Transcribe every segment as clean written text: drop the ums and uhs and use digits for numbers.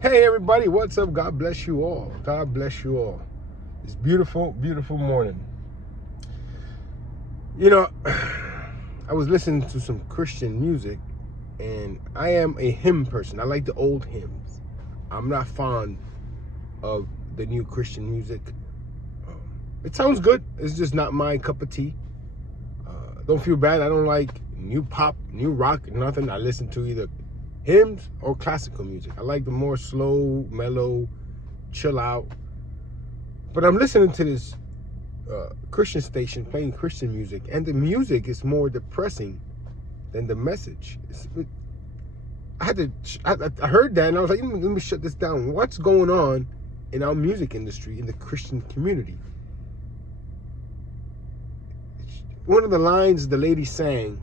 Hey everybody, what's up? God bless you all. God bless you all. It's beautiful, beautiful morning. You know, I was listening to some Christian music, and I am a hymn person. I like the old hymns. I'm not fond of the new Christian music. It sounds good. It's just not my cup of tea. Don't feel bad. I don't like new pop, new rock, nothing. I listen to either hymns or classical music. I like the more slow, mellow, chill out. But I'm listening to this Christian station playing Christian music, and the music is more depressing than the message. I heard that, and I was like, let me shut this down. What's going on in our music industry, in the Christian community? One of the lines the lady sang,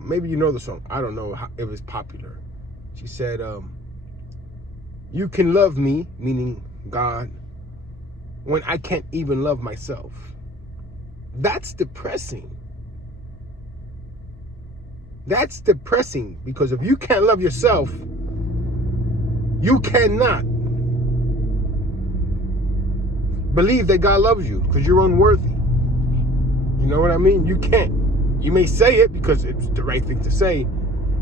maybe you know the song. I don't know if it's popular. She said, you can love me, meaning God, when I can't even love myself. That's depressing. That's depressing, because if you can't love yourself, you cannot believe that God loves you, because you're unworthy. You know what I mean? You can't. You may say it because it's the right thing to say,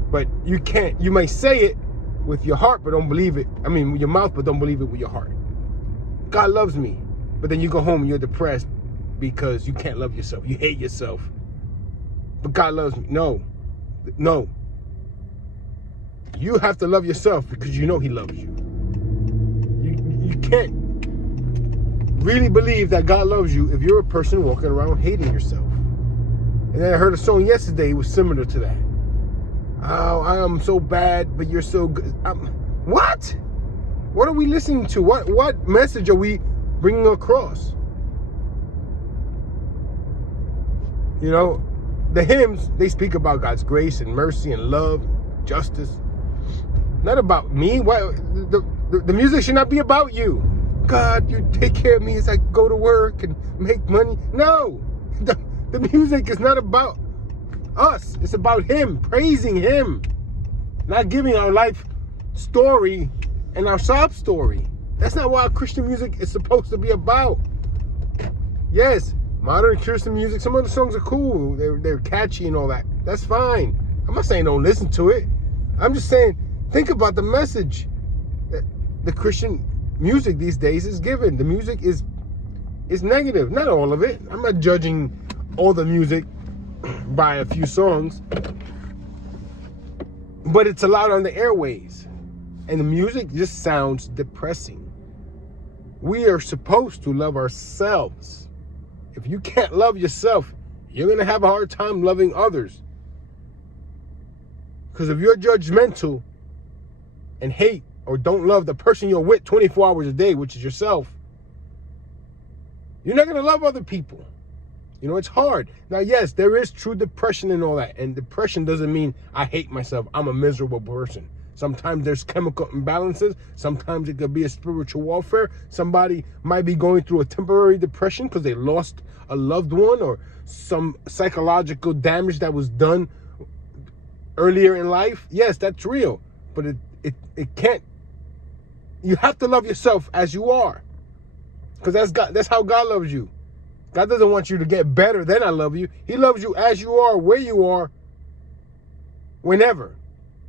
but you can't. You may say it with your heart, but don't believe it. I mean, with your mouth, but don't believe it with your heart. God loves me. But then you go home and you're depressed because you can't love yourself. You hate yourself. But God loves me. No. You have to love yourself because you know He loves you. You can't really believe that God loves you if you're a person walking around hating yourself. And then I heard a song yesterday, it was similar to that. Oh, I am so bad, but you're so good. What? What are we listening to? What message are we bringing across? You know, the hymns, they speak about God's grace and mercy and love, justice. Not about me. The music should not be about you. God, you take care of me as I go to work and make money. No, the music is not about us. It's about Him, praising Him, not giving our life story and our sob story. That's not what Christian music is supposed to be about. Yes, modern Christian music, some of the songs are cool. They're catchy and all that. That's fine. I'm not saying don't listen to it. I'm just saying, think about the message that the Christian music these days is given. The music is negative. Not all of it. I'm not judging all the music by a few songs, but it's allowed on the airways, and the music just sounds depressing. We are supposed to love ourselves. If you can't love yourself, you're going to have a hard time loving others. Because if you're judgmental and hate or don't love the person you're with 24 hours a day, which is yourself, you're not going to love other people. You know, it's hard. Now, yes, there is true depression and all that. And depression doesn't mean I hate myself. I'm a miserable person. Sometimes there's chemical imbalances. Sometimes it could be a spiritual warfare. Somebody might be going through a temporary depression because they lost a loved one or some psychological damage that was done earlier in life. Yes, that's real. But it can't. You have to love yourself as you are. Because that's how God loves you. God doesn't want you to get better than I love you. He loves you as you are, where you are, whenever.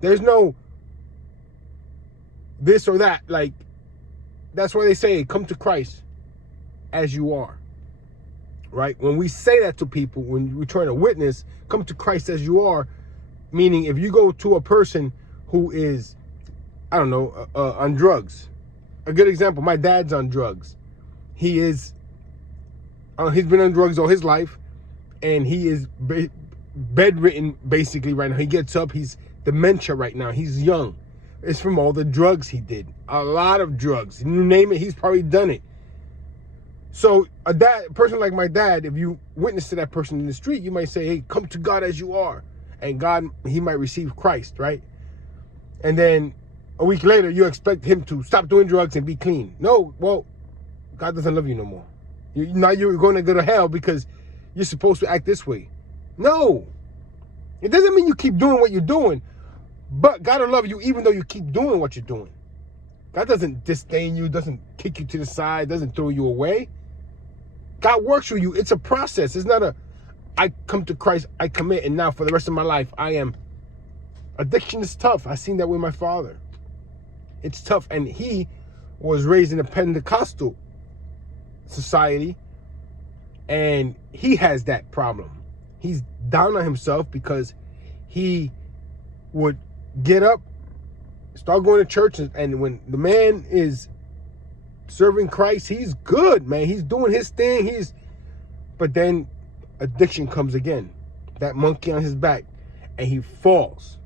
There's no this or that. Like, that's why they say, come to Christ as you are. Right? When we say that to people, when we're trying to witness, come to Christ as you are, meaning if you go to a person who is, I don't know, on drugs. A good example, my dad's on drugs. He's been on drugs all his life, and he is bedridden basically right now. He gets up, he's dementia right now. He's young. It's from all the drugs he did. A lot of drugs. You name it, he's probably done it. So a person like my dad, if you witness to that person in the street, you might say, hey, come to God as you are. And God, he might receive Christ, right? And then a week later, you expect him to stop doing drugs and be clean. No, well, God doesn't love you no more. Now you're going to go to hell because you're supposed to act this way. No. It doesn't mean you keep doing what you're doing, but God will love you even though you keep doing what you're doing. God doesn't disdain you, doesn't kick you to the side, doesn't throw you away. God works with you. It's a process. It's not I come to Christ, I commit, and now for the rest of my life, I am. Addiction is tough. I seen that with my father. It's tough. And he was raised in a Pentecostal society, and he has that problem. He's down on himself because he would get up, start going to church, and when the man is serving Christ, he's good, man. He's doing his thing. But then addiction comes again. That monkey on his back, and he falls.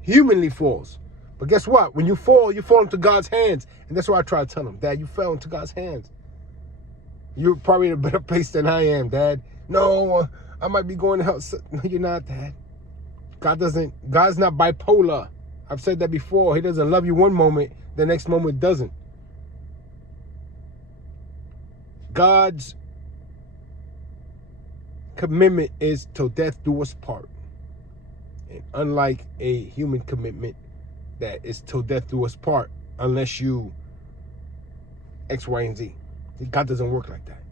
Humanly falls. But guess what? When you fall into God's hands. And that's what I try to tell him. Dad, you fell into God's hands. You're probably in a better place than I am, Dad. No, I might be going to hell. No, you're not, Dad. God's not bipolar. I've said that before. He doesn't love you one moment, the next moment doesn't. God's commitment is till death do us part. And unlike a human commitment that is till death do us part, unless you X, Y, and Z. God doesn't work like that.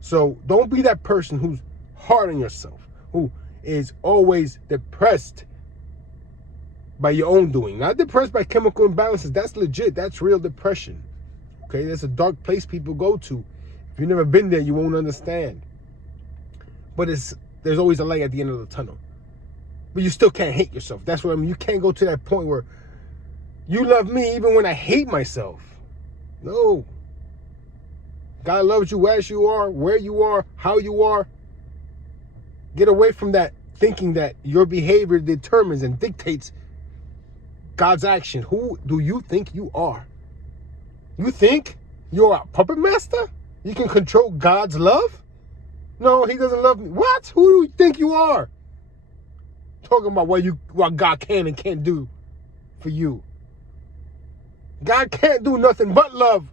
So don't be that person who's hard on yourself, who is always depressed by your own doing. Not depressed by chemical imbalances. That's legit. That's real depression. Okay, that's a dark place people go to. If you've never been there, you won't understand. But there's always a light at the end of the tunnel. But you still can't hate yourself. That's what I mean. You can't go to that point where you love me even when I hate myself. No. God loves you as you are, where you are, how you are. Get away from that thinking that your behavior determines and dictates God's action. Who do you think you are? You think you're a puppet master? You can control God's love? No, he doesn't love me. What? Who do you think you are? Talking about what God can and can't do for you. God can't do nothing but love.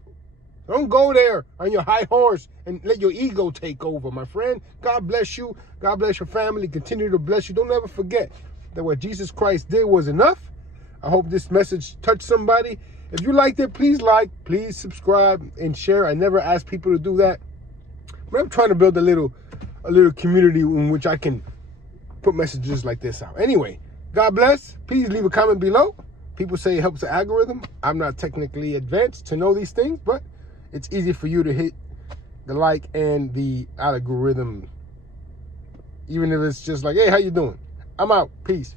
Don't go there on your high horse and let your ego take over, my friend. God bless you. God bless your family. Continue to bless you. Don't ever forget that what Jesus Christ did was enough. I hope this message touched somebody. If you liked it, please like, please subscribe and share. I never ask people to do that. But I'm trying to build a little community in which I can put messages like this out. Anyway, God bless. Please leave a comment below. People say it helps the algorithm. I'm not technically advanced to know these things, but it's easy for you to hit the like and the algorithm, even if it's just like, hey, how you doing? I'm out. Peace.